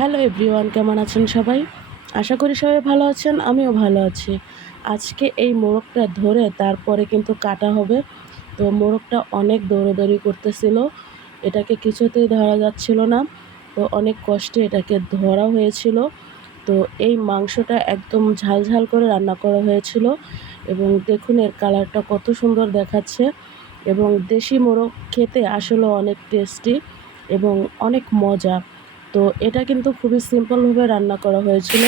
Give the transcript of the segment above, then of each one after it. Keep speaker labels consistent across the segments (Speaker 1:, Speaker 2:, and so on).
Speaker 1: Hello everyone, কেমন আছেন সবাই? আশা করি সবাই ভালো আছেন, আমিও ভালো আছি। আজকে এই মোরগটা ধরে তারপরে কিন্তু কাটা হবে। তো মোরগটা অনেক দৌড়াদৌড়ি করতেছিল, এটাকে কিছুতেই ধরা যাচ্ছিল না। তো অনেক কষ্টে এটাকে ধরা হয়েছিল। তো এই মাংসটা একদম ঝাল ঝাল করে রান্না করা হয়েছিল এবং দেখুন এর কালারটা কত সুন্দর দেখাচ্ছে এবং দেশি মোরগ খেতে আসলে অনেক টেস্টি এবং অনেক মজা। তো এটা কিন্তু খুবই সিম্পলভাবে রান্না করা হয়েছিল।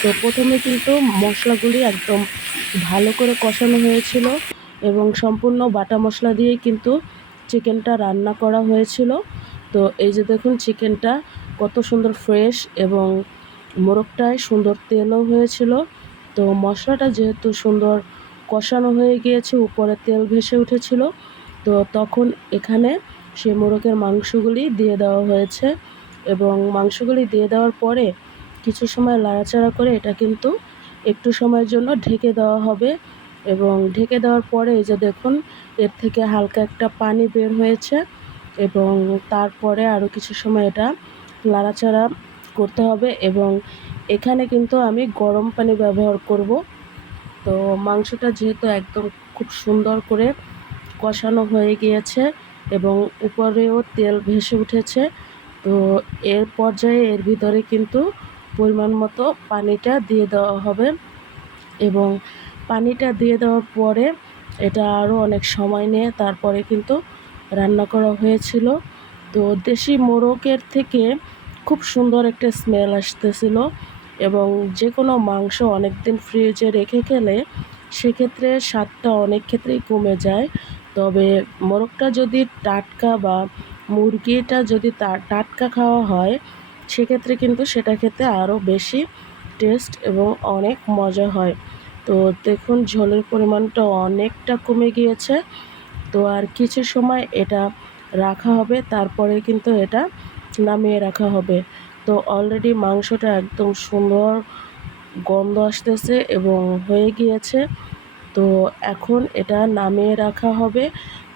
Speaker 1: তো প্রথমে কিন্তু মশলাগুলি একদম ভালো করে কষানো হয়েছিল এবং সম্পূর্ণ বাটা মশলা দিয়েই কিন্তু চিকেনটা রান্না করা হয়েছিল। তো এই যে দেখুন চিকেনটা কত সুন্দর ফ্রেশ এবং মোরগটায় সুন্দর তেলও হয়েছিল। তো মশলাটা যেহেতু সুন্দর কষানো হয়ে গিয়েছে, উপরে তেল ভেসে উঠেছিল, তো তখন এখানে সে মোরগের মাংসগুলি দিয়ে দেওয়া হয়েছে। এবং মাংসগুলি দিয়ে দেওয়ার পরে কিছু সময় লাড়াচাড়া করে এটা কিন্তু একটু সময়ের জন্য ঢেকে দেওয়া হবে। এবং ঢেকে দেওয়ার পরে এই যে দেখুন, এর থেকে হালকা একটা পানি বের হয়েছে এবং তারপরে আরও কিছু সময় এটা লাড়াচাড়া করতে হবে এবং এখানে কিন্তু আমি গরম পানি ব্যবহার করব। তো মাংসটা যেহেতু একদম খুব সুন্দর করে কষানো হয়ে গিয়েছে এবং উপরেও তেল ভেসে উঠেছে তো এর পর্যায়ে এর ভিতরে কিন্তু পরিমাণ মতো পানিটা দিয়ে দেওয়া হবে এবং পানিটা দিয়ে দেওয়ার পরে এটা আরও অনেক সময় নিয়ে তারপরে কিন্তু রান্না করা হয়েছিল। তো দেশি মোরগের থেকে খুব সুন্দর একটা স্মেল আসতেছিল এবং যে কোনো মাংস অনেক দিন ফ্রিজে রেখে গেলে সেক্ষেত্রে স্বাদটা অনেক ক্ষেত্রেই কমে যায়। তবে মোরগটা যদি টাটকা বা মুরগিটা যদি টাটকা খাওয়া হয়, সেক্ষেত্রে কিন্তু সেটা খেতে আরও বেশি টেস্ট এবং অনেক মজা হয়। তো দেখুন, ঝোলের পরিমাণটা অনেকটা কমে গিয়েছে। তো আর কিছু সময় এটা রাখা হবে, তারপরে কিন্তু এটা নামিয়ে রাখা হবে। তো অলরেডি মাংসটা একদম সুন্দর গন্ধ আসতেছে এবং হয়ে গিয়েছে। তো এখন এটা নামিয়ে রাখা হবে।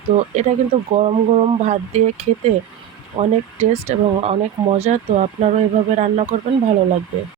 Speaker 1: তো এটা কিন্তু গরম গরম ভাত দিয়ে খেতে অনেক টেস্ট এবং অনেক মজা তো আপনারাও এভাবে রান্না করবেন, ভালো লাগবে।